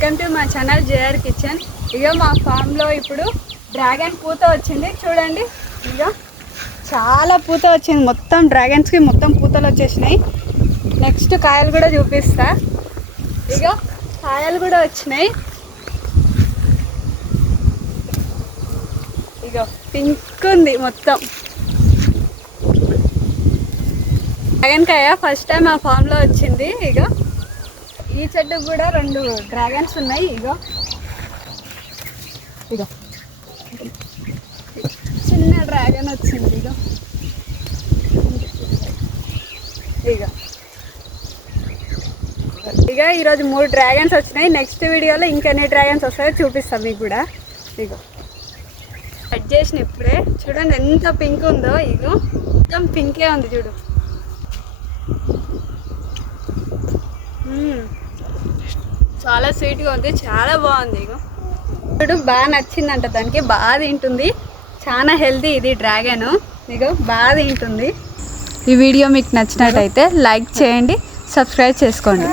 Welcome to మా channel JR kitchen. ఇక మా ఫామ్లో ఇప్పుడు డ్రాగన్ పూత వచ్చింది చూడండి. ఇక చాలా పూత వచ్చింది, మొత్తం డ్రాగన్స్కి మొత్తం పూతలు వచ్చేసినాయి. నెక్స్ట్ కాయలు కూడా చూపిస్తా. ఇక కాయలు కూడా వచ్చినాయి. ఇక పింక్ ఉంది మొత్తం. డ్రాగన్ కాయ ఫస్ట్ టైం మా ఫామ్లో వచ్చింది. ఇక ఈ చెట్టుకు కూడా 2 డ్రాగన్స్ ఉన్నాయి. ఇగో ఇగో చిన్న డ్రాగన్ వచ్చింది. ఇగో ఇగో ఇక ఈరోజు 3 డ్రాగన్స్ వచ్చినాయి. నెక్స్ట్ వీడియోలో ఇంకెన్ని డ్రాగన్స్ వస్తాయో చూపిస్తాం మీకు కూడా. ఇగో కట్ చేసిన ఇప్పుడే చూడండి ఎంత పింక్ ఉందో. ఇగో మొత్తం పింకే ఉంది చూడు. చాలా స్వీట్గా ఉంది, చాలా బాగుంది. ఇగో చూడు బాగా నచ్చిందంట దానికి, బాగా తింటుంది. చాలా హెల్తీ ఇది డ్రాగన్. ఇగో బాగా తింటుంది. ఈ వీడియో మీకు నచ్చినట్టయితే లైక్ చేయండి, సబ్స్క్రైబ్ చేసుకోండి.